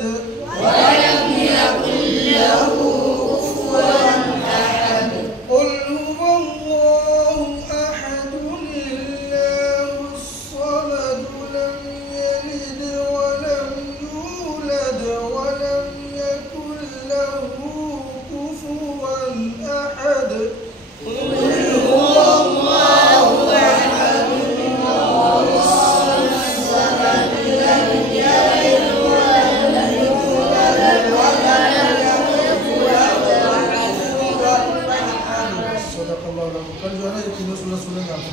أحد ولم يكن له كفوا أحد قل هو الله أحد الله الصمد لم يلد ولم يولد ولم يكن له كفوا أحد قل هو الله أحد الله الصمد لم يلد ولم يولد ولم يكن له كفوا أحد صدق الله العظيم.